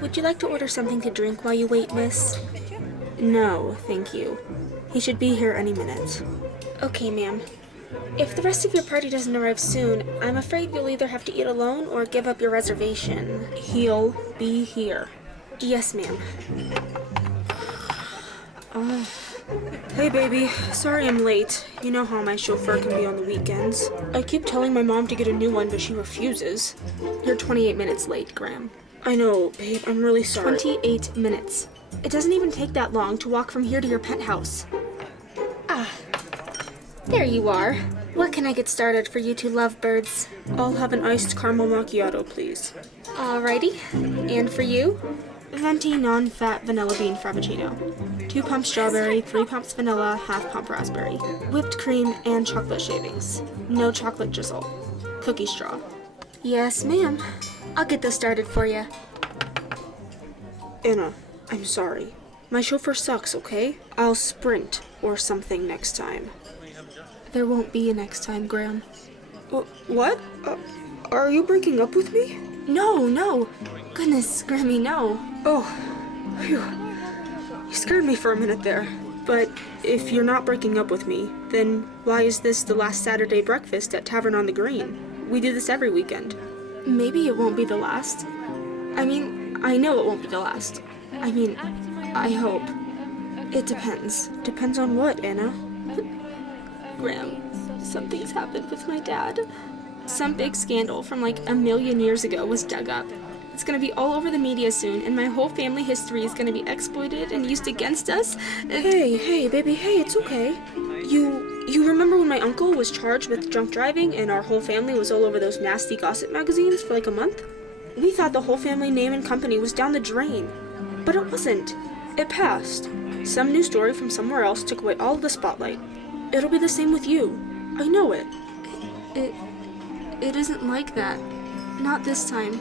Would you like to order something to drink while you wait, miss? No, thank you. He should be here any minute. Okay, ma'am. If the rest of your party doesn't arrive soon, I'm afraid you'll either have to eat alone or give up your reservation. He'll be here. Yes, ma'am. Hey, baby. Sorry I'm late. You know how my chauffeur can be on the weekends. I keep telling my mom to get a new one, but she refuses. You're 28 minutes late, Graham. I know, babe. I'm really sorry. 28 minutes. It doesn't even take that long to walk from here to your penthouse. Ah. There you are. What can I get started for you two lovebirds? I'll have an iced caramel macchiato, please. Alrighty. And for you? Venti non-fat vanilla bean frappuccino. 2 pumps strawberry, 3 pumps vanilla, half pump raspberry. Whipped cream and chocolate shavings. No chocolate drizzle. Cookie straw. Yes, ma'am. I'll get this started for you. Anna, I'm sorry. My chauffeur sucks, okay? I'll sprint or something next time. There won't be a next time, Graham. What? Are you breaking up with me? No. Goodness, Grammy, no. Oh, phew. You scared me for a minute there. But if you're not breaking up with me, then why is this the last Saturday breakfast at Tavern on the Green? We do this every weekend. Maybe it won't be the last. I mean, I know it won't be the last. I mean, I hope. It depends. Depends on what, Anna? Graham, something's happened with my dad. Some big scandal from like a million years ago was dug up. It's gonna be all over the media soon, and my whole family history is gonna be exploited and used against us. Hey, baby, hey, it's okay. You remember when my uncle was charged with drunk driving and our whole family was all over those nasty gossip magazines for like a month? We thought the whole family name and company was down the drain. But it wasn't. It passed. Some new story from somewhere else took away all of the spotlight. It'll be the same with you. I know it. It isn't like that. Not this time.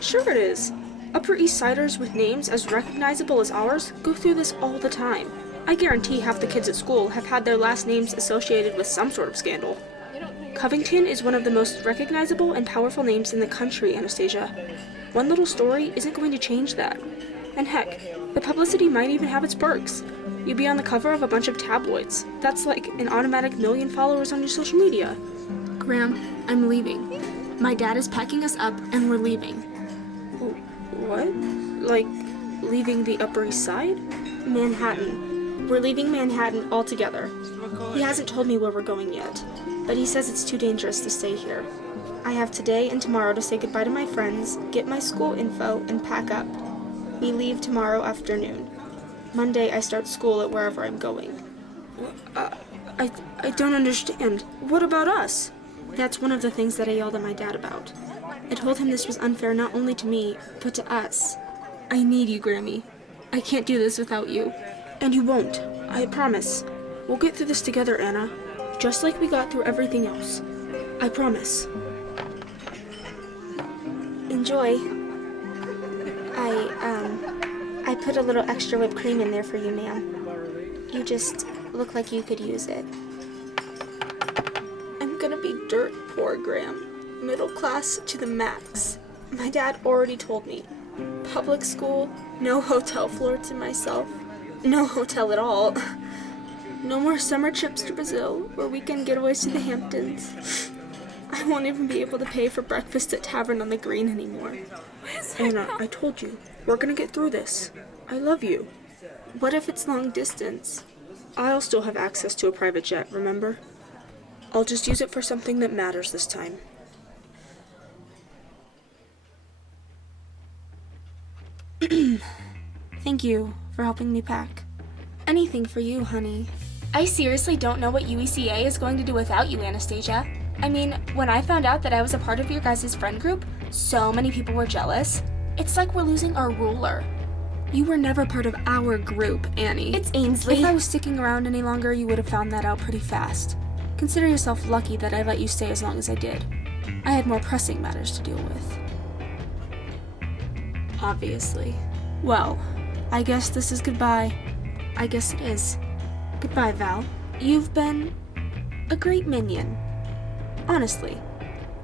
Sure it is. Upper East Siders with names as recognizable as ours go through this all the time. I guarantee half the kids at school have had their last names associated with some sort of scandal. Covington is one of the most recognizable and powerful names in the country, Anastasia. One little story isn't going to change that. And heck, the publicity might even have its perks. You'd be on the cover of a bunch of tabloids. That's like an automatic 1 million followers on your social media. Graham, I'm leaving. My dad is packing us up and we're leaving. What? Like, leaving the Upper East Side? Manhattan. We're leaving Manhattan altogether. He hasn't told me where we're going yet, but he says it's too dangerous to stay here. I have today and tomorrow to say goodbye to my friends, get my school info, and pack up. We leave tomorrow afternoon. Monday I start school at wherever I'm going. I don't understand. What about us? That's one of the things that I yelled at my dad about. I told him this was unfair not only to me, but to us. I need you, Grammy. I can't do this without you. And you won't. I promise. We'll get through this together, Anna. Just like we got through everything else. I promise. Enjoy. I put a little extra whipped cream in there for you, ma'am. You just look like you could use it. I'm gonna be dirt poor, Graham. Middle class to the max. My dad already told me. Public school, no hotel floor to myself. No hotel at all. No more summer trips to Brazil or weekend getaways to the Hamptons. I won't even be able to pay for breakfast at Tavern on the Green anymore. Anna, I told you, we're gonna get through this. I love you. What if it's long distance? I'll still have access to a private jet, remember? I'll just use it for something that matters this time. Thank you for helping me pack. Anything for you, honey. I seriously don't know what UECA is going to do without you, Anastasia. I mean, when I found out that I was a part of your guys' friend group, so many people were jealous. It's like we're losing our ruler. You were never part of our group, Annie. It's Ainsley. If I was sticking around any longer, you would have found that out pretty fast. Consider yourself lucky that I let you stay as long as I did. I had more pressing matters to deal with. Obviously. Well, I guess this is goodbye. I guess it is. Goodbye, Val. You've been a great minion. Honestly,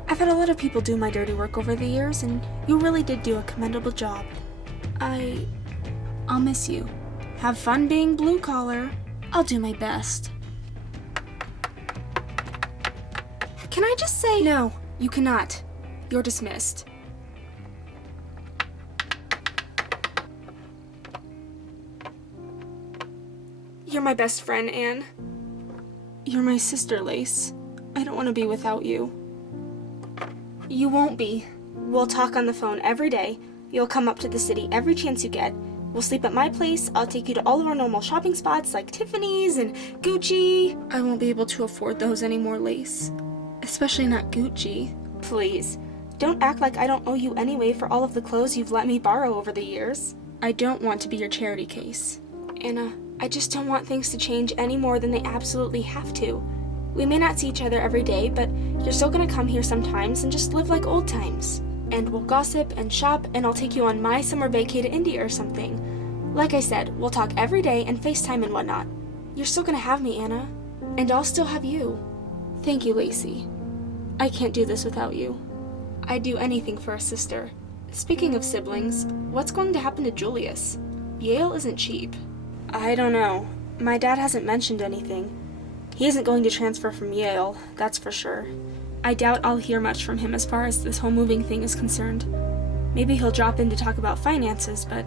I've had a lot of people do my dirty work over the years, and you really did do a commendable job. I'll miss you. Have fun being blue collar. I'll do my best. Can I just say— No, you cannot. You're dismissed. You're my best friend, Anne. You're my sister, Lace. I don't want to be without you. You won't be. We'll talk on the phone every day. You'll come up to the city every chance you get. We'll sleep at my place. I'll take you to all of our normal shopping spots like Tiffany's and Gucci. I won't be able to afford those anymore, Lace. Especially not Gucci. Please, don't act like I don't owe you anyway for all of the clothes you've let me borrow over the years. I don't want to be your charity case. Anna, I just don't want things to change any more than they absolutely have to. We may not see each other every day, but you're still gonna come here sometimes and just live like old times. And we'll gossip and shop, and I'll take you on my summer vacay to India or something. Like I said, we'll talk every day and FaceTime and whatnot. You're still gonna have me, Anna. And I'll still have you. Thank you, Lacey. I can't do this without you. I'd do anything for a sister. Speaking of siblings, what's going to happen to Julius? Yale isn't cheap. I don't know. My dad hasn't mentioned anything. He isn't going to transfer from Yale, that's for sure. I doubt I'll hear much from him as far as this whole moving thing is concerned. Maybe he'll drop in to talk about finances, but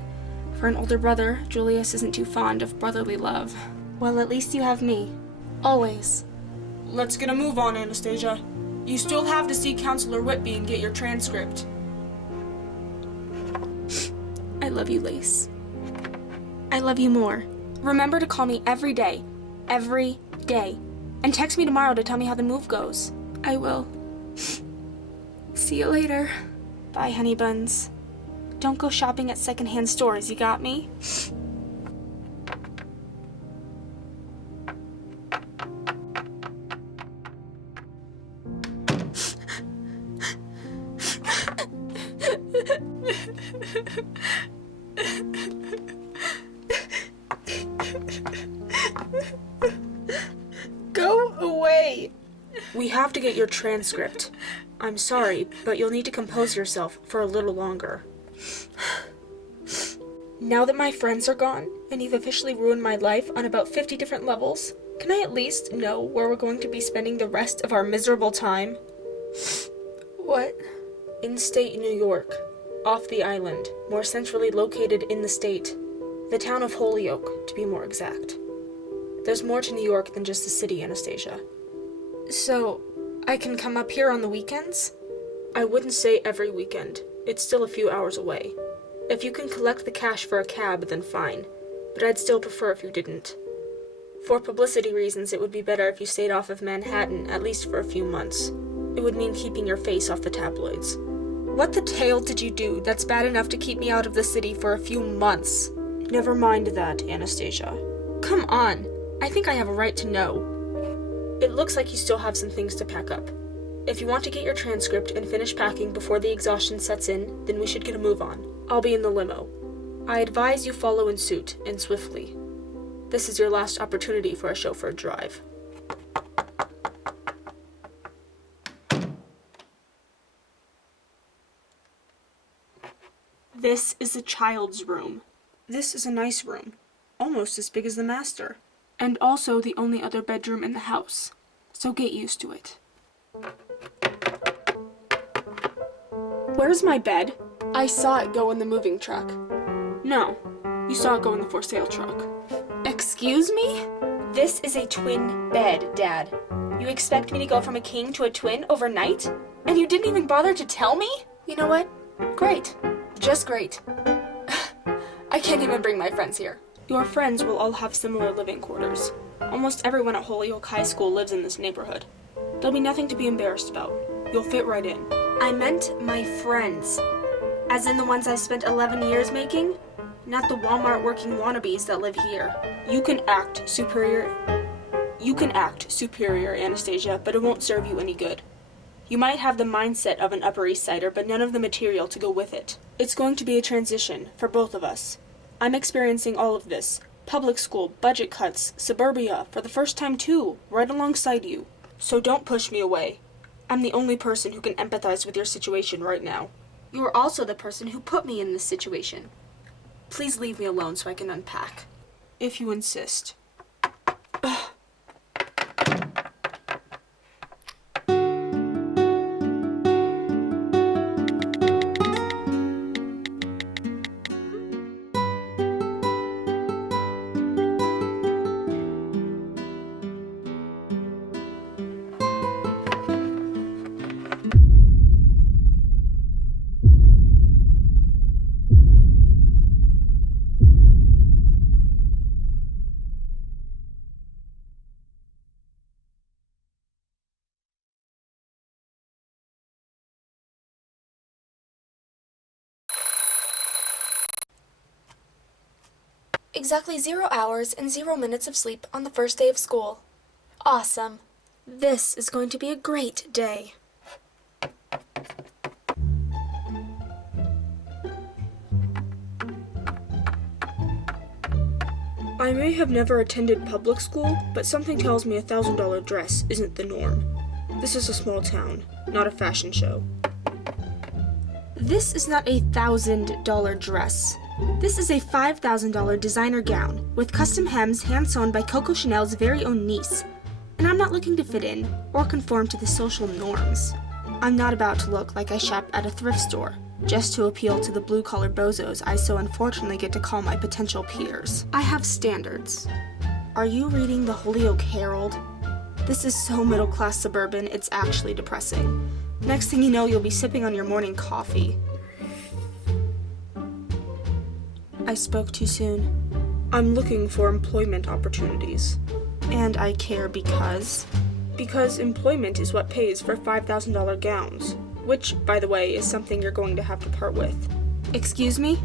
for an older brother, Julius isn't too fond of brotherly love. Well, at least you have me. Always. Let's get a move on, Anastasia. You still have to see Counselor Whitby and get your transcript. I love you, Lace. I love you more. Remember to call me every day. Every day. And text me tomorrow to tell me how the move goes. I will. See you later. Bye, honey buns. Don't go shopping at secondhand stores, you got me? Go away! We have to get your transcript. I'm sorry, but you'll need to compose yourself for a little longer. Now that my friends are gone, and you've officially ruined my life on about 50 different levels, can I at least know where we're going to be spending the rest of our miserable time? What? In-state New York. Off the island, more centrally located in the state. The town of Holyoke, to be more exact. There's more to New York than just the city, Anastasia. So, I can come up here on the weekends? I wouldn't say every weekend. It's still a few hours away. If you can collect the cash for a cab, then fine. But I'd still prefer if you didn't. For publicity reasons, it would be better if you stayed off of Manhattan, at least for a few months. It would mean keeping your face off the tabloids. What the tail did you do that's bad enough to keep me out of the city for a few months? Never mind that, Anastasia. Come on. I think I have a right to know. It looks like you still have some things to pack up. If you want to get your transcript and finish packing before the exhaustion sets in, then we should get a move on. I'll be in the limo. I advise you follow in suit, and swiftly. This is your last opportunity for a chauffeur drive. This is a child's room. This is a nice room, almost as big as the master. And also the only other bedroom in the house, so get used to it. Where's my bed? I saw it go in the moving truck. No, you saw it go in the for sale truck. Excuse me? This is a twin bed, Dad. You expect me to go from a king to a twin overnight? And you didn't even bother to tell me? You know what? Great. Just great. I can't even bring my friends here. Your friends will all have similar living quarters. Almost everyone at Holyoke High School lives in this neighborhood. There'll be nothing to be embarrassed about. You'll fit right in. I meant my friends. As in the ones I spent 11 years making? Not the Walmart working wannabes that live here. You can act superior, Anastasia, but it won't serve you any good. You might have the mindset of an Upper East Sider, but none of the material to go with it. It's going to be a transition for both of us. I'm experiencing all of this. Public school, budget cuts, suburbia, for the first time too, right alongside you. So don't push me away. I'm the only person who can empathize with your situation right now. You are also the person who put me in this situation. Please leave me alone so I can unpack. If you insist. Exactly 0 hours and 0 minutes of sleep on the first day of school. Awesome. This is going to be a great day. I may have never attended public school, but something tells me $1,000 dress isn't the norm. This is a small town, not a fashion show. This is not a $1,000 dress. This is a $5,000 designer gown with custom hems hand-sewn by Coco Chanel's very own niece. And I'm not looking to fit in or conform to the social norms. I'm not about to look like I shop at a thrift store just to appeal to the blue-collar bozos I so unfortunately get to call my potential peers. I have standards. Are you reading the Holyoke Herald? This is so middle-class suburban, it's actually depressing. Next thing you know, you'll be sipping on your morning coffee. I spoke too soon. I'm looking for employment opportunities. And I care because? Because employment is what pays for $5,000 gowns, which, by the way, is something you're going to have to part with. Excuse me?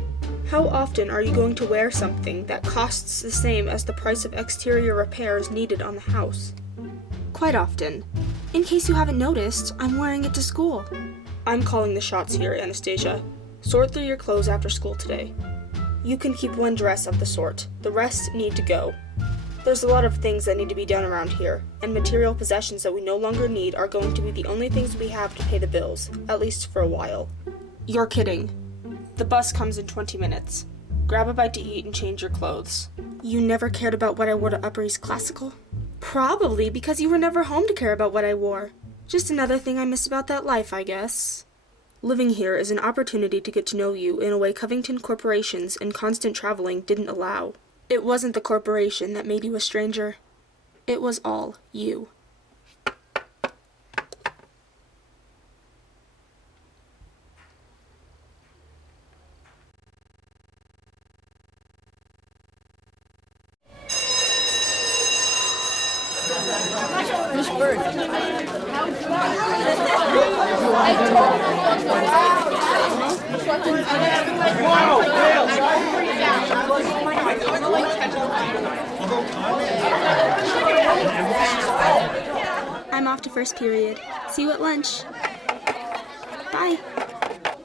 How often are you going to wear something that costs the same as the price of exterior repairs needed on the house? Quite often. In case you haven't noticed, I'm wearing it to school. I'm calling the shots here, Anastasia. Sort through your clothes after school today. You can keep one dress of the sort. The rest need to go. There's a lot of things that need to be done around here, and material possessions that we no longer need are going to be the only things we have to pay the bills, at least for a while. You're kidding. The bus comes in 20 minutes. Grab a bite to eat and change your clothes. You never cared about what I wore to Upper East Classical? Probably because you were never home to care about what I wore. Just another thing I miss about that life, I guess. Living here is an opportunity to get to know you in a way Covington corporations and constant traveling didn't allow. It wasn't the corporation that made you a stranger. It was all you. Miss Bird. I'm off to first period. See you at lunch. Bye.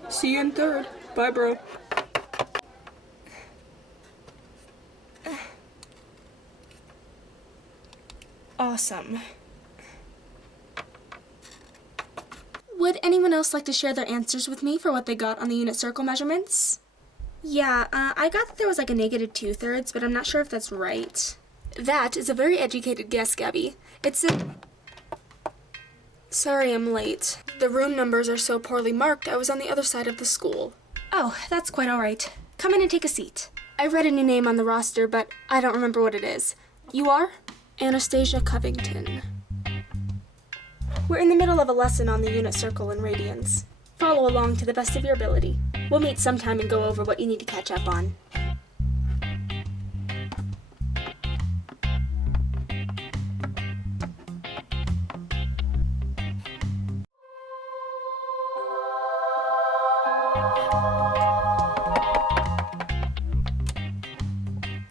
See you in third. Bye, bro. Awesome. Would anyone else like to share their answers with me for what they got on the unit circle measurements? Yeah, I got that there was like a negative 2/3, but I'm not sure if that's right. That is a very educated guess, Gabby. It's a... Sorry I'm late. The room numbers are so poorly marked, I was on the other side of the school. Oh, that's quite alright. Come in and take a seat. I read a new name on the roster, but I don't remember what it is. You are? Anastasia Covington. We're in the middle of a lesson on the unit circle and radians. Follow along to the best of your ability. We'll meet sometime and go over what you need to catch up on.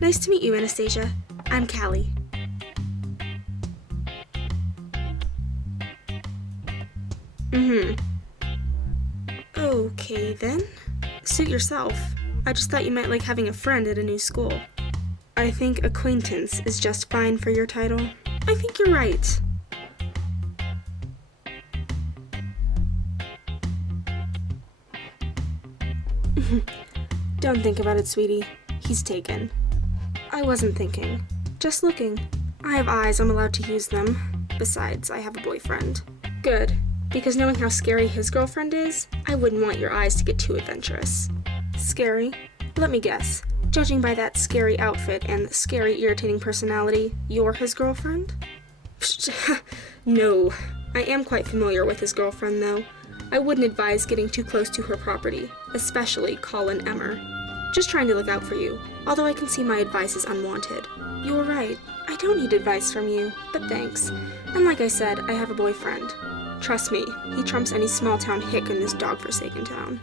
Nice to meet you, Anastasia. I'm Callie. Okay, then. Suit yourself. I just thought you might like having a friend at a new school. I think acquaintance is just fine for your title. I think you're right. Don't think about it, sweetie. He's taken. I wasn't thinking. Just looking. I have eyes, I'm allowed to use them. Besides, I have a boyfriend. Good. Because knowing how scary his girlfriend is, I wouldn't want your eyes to get too adventurous. Scary? Let me guess. Judging by that scary outfit and scary, irritating personality, you're his girlfriend? No. I am quite familiar with his girlfriend, though. I wouldn't advise getting too close to her property, especially Colin Emmer. Just trying to look out for you, although I can see my advice is unwanted. You're right. I don't need advice from you, but thanks. And like I said, I have a boyfriend. Trust me, he trumps any small-town hick in this dog-forsaken town.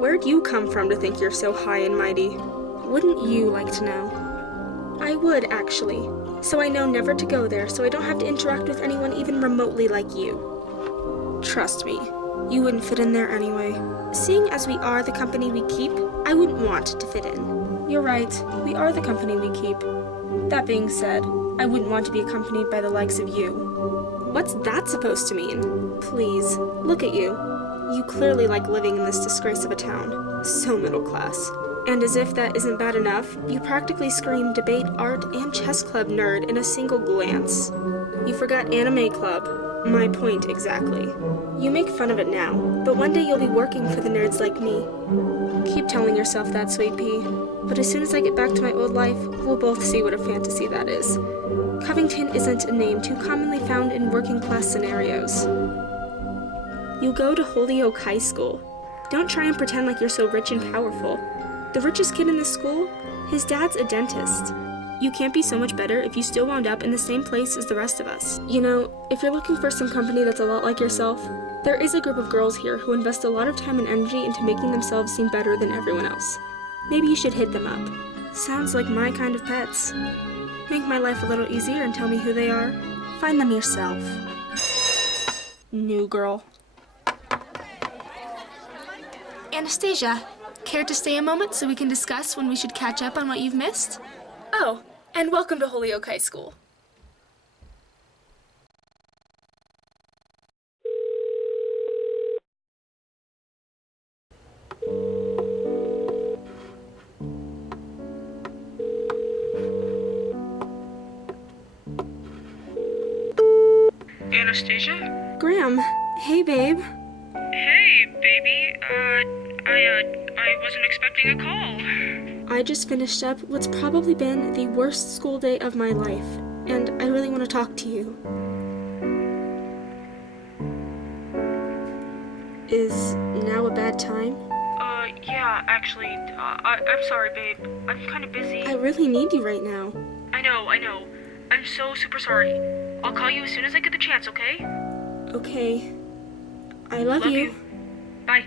Where'd you come from to think you're so high and mighty? Wouldn't you like to know? I would, actually. So I know never to go there, so I don't have to interact with anyone even remotely like you. Trust me, you wouldn't fit in there anyway. Seeing as we are the company we keep, I wouldn't want to fit in. You're right, we are the company we keep. That being said, I wouldn't want to be accompanied by the likes of you. What's that supposed to mean? Please, look at you. You clearly like living in this disgrace of a town. So middle class. And as if that isn't bad enough, you practically scream debate, art, and chess club nerd in a single glance. You forgot anime club. My point exactly. You make fun of it now, but one day you'll be working for the nerds like me. Keep telling yourself that, sweet pea. But as soon as I get back to my old life, we'll both see what a fantasy that is. Covington isn't a name too commonly found in working-class scenarios. You go to Holyoke High School. Don't try and pretend like you're so rich and powerful. The richest kid in this school? His dad's a dentist. You can't be so much better if you still wound up in the same place as the rest of us. You know, if you're looking for some company that's a lot like yourself, there is a group of girls here who invest a lot of time and energy into making themselves seem better than everyone else. Maybe you should hit them up. Sounds like my kind of pets. Make my life a little easier and tell me who they are. Find them yourself. New girl. Anastasia, care to stay a moment so we can discuss when we should catch up on what you've missed? Oh, and welcome to Holyoke High School. Anastasia? Graham, hey babe. Hey, baby. I wasn't expecting a call. I just finished up what's probably been the worst school day of my life, and I really want to talk to you. Is now a bad time? Yeah, actually, I'm sorry, babe. I'm kind of busy. I really need you right now. I know. I'm so super sorry. I'll call you as soon as I get the chance, okay? Okay. I love you. Bye.